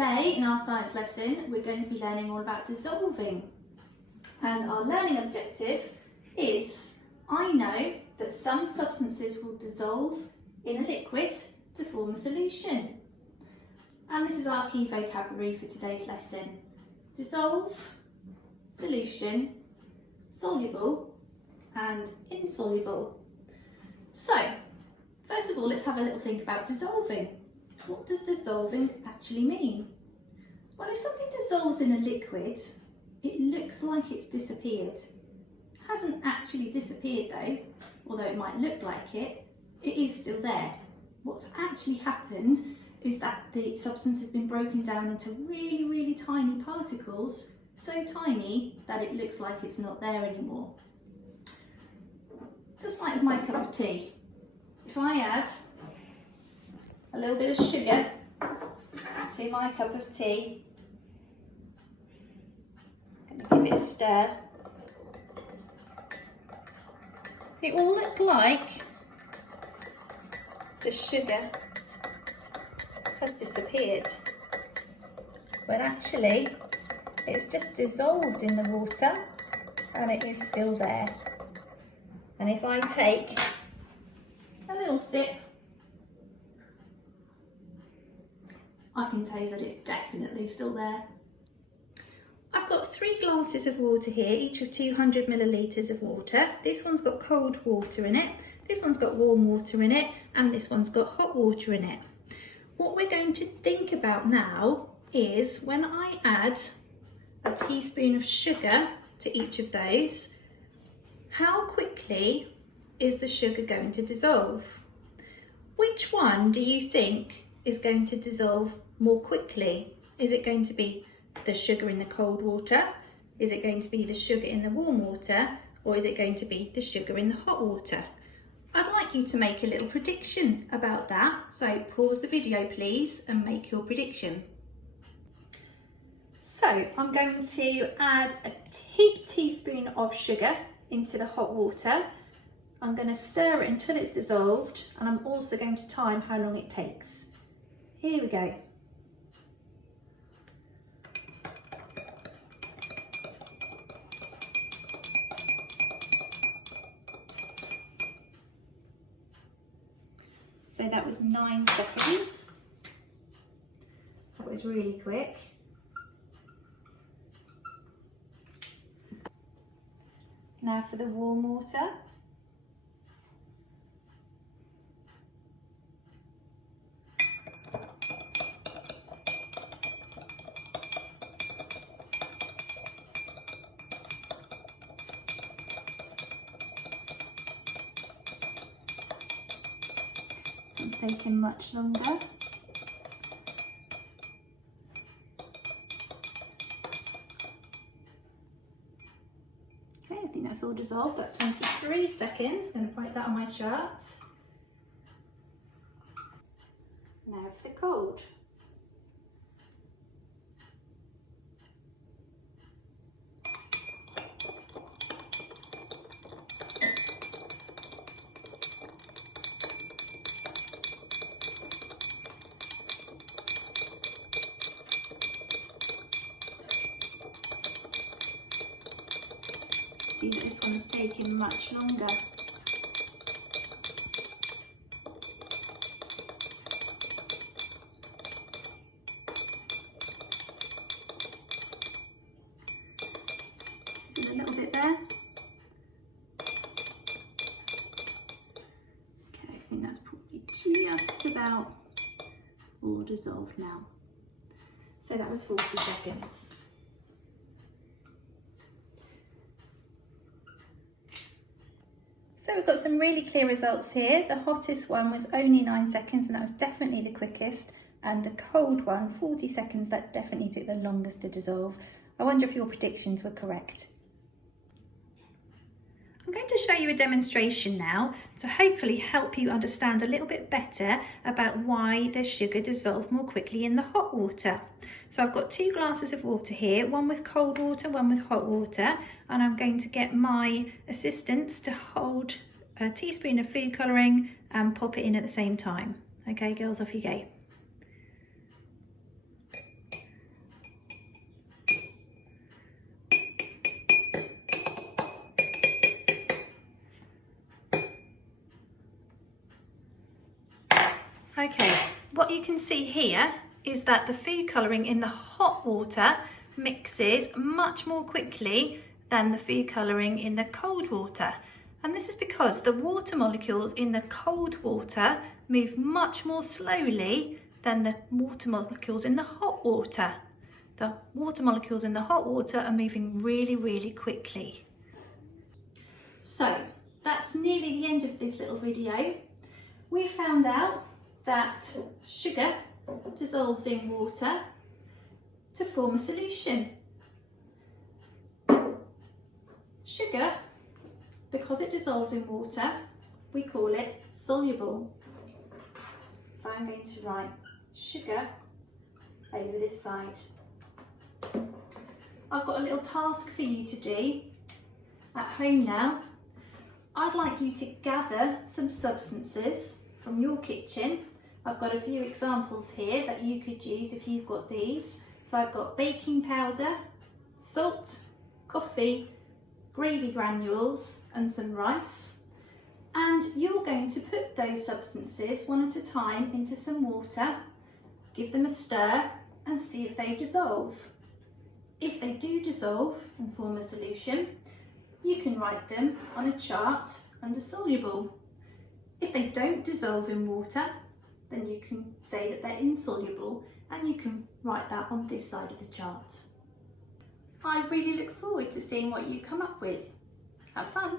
Today in our science lesson we're going to be learning all about dissolving, and our learning objective is I know that some substances will dissolve in a liquid to form a solution, and this is our key vocabulary for today's lesson: dissolve, solution, soluble and insoluble. So first of all, let's have a little think about dissolving. What does dissolving actually mean? Well, if something dissolves in a liquid, it looks like it's disappeared. It hasn't actually disappeared though, although it might look like it is still there. What's actually happened is that the substance has been broken down into really, really tiny particles, so tiny that it looks like it's not there anymore. Just like my cup of tea. If I add a little bit of sugar to my cup of tea, I'm going to give it a stir, it will look like the sugar has disappeared, but actually it's just dissolved in the water and it is still there. And if I take a little sip, I can taste that it's definitely still there. I've got 3 glasses of water here, each of 200 millilitres of water. This one's got cold water in it, this one's got warm water in it, and this one's got hot water in it. What we're going to think about now is when I add a teaspoon of sugar to each of those, how quickly is the sugar going to dissolve? Which one do you think is going to dissolve more quickly? Is it going to be the sugar in the cold water? Is it going to be the sugar in the warm water? Or is it going to be the sugar in the hot water? I'd like you to make a little prediction about that. So pause the video please and make your prediction. So I'm going to add a teaspoon of sugar into the hot water. I'm going to stir it until it's dissolved, and I'm also going to time how long it takes. Here we go. So that was 9 seconds. That was really quick. Now for the warm water. So it's taken much longer. Okay, I think that's all dissolved. That's 23 seconds. I'm going to write that on my chart. Now for the cold. See that this one's taking much longer. Still a little bit there. Okay, I think that's probably just about all dissolved now. So that was 40 seconds. So we've got some really clear results here. The hottest one was only 9 seconds, and that was definitely the quickest. And the cold one, 40 seconds, that definitely took the longest to dissolve. I wonder if your predictions were correct. I'm going to show you a demonstration now to hopefully help you understand a little bit better about why the sugar dissolved more quickly in the hot water. So I've got 2 glasses of water here, one with cold water, one with hot water, and I'm going to get my assistants to hold a teaspoon of food colouring and pop it in at the same time. Okay, girls, off you go. what you can see here is that the food colouring in the hot water mixes much more quickly than the food colouring in the cold water. And this is because the water molecules in the cold water move much more slowly than the water molecules in the hot water. The water molecules in the hot water are moving really, really quickly. So that's nearly the end of this little video. We found out that sugar dissolves in water to form a solution. Sugar, because it dissolves in water, we call it soluble. So I'm going to write sugar over this side. I've got a little task for you to do at home now. I'd like you to gather some substances from your kitchen. I've got a few examples here that you could use if you've got these. So I've got baking powder, salt, coffee, gravy granules and some rice. And you're going to put those substances one at a time into some water, give them a stir and see if they dissolve. If they do dissolve and form a solution, you can write them on a chart under soluble. If they don't dissolve in water, then you can say that they're insoluble and you can write that on this side of the chart. I really look forward to seeing what you come up with. Have fun!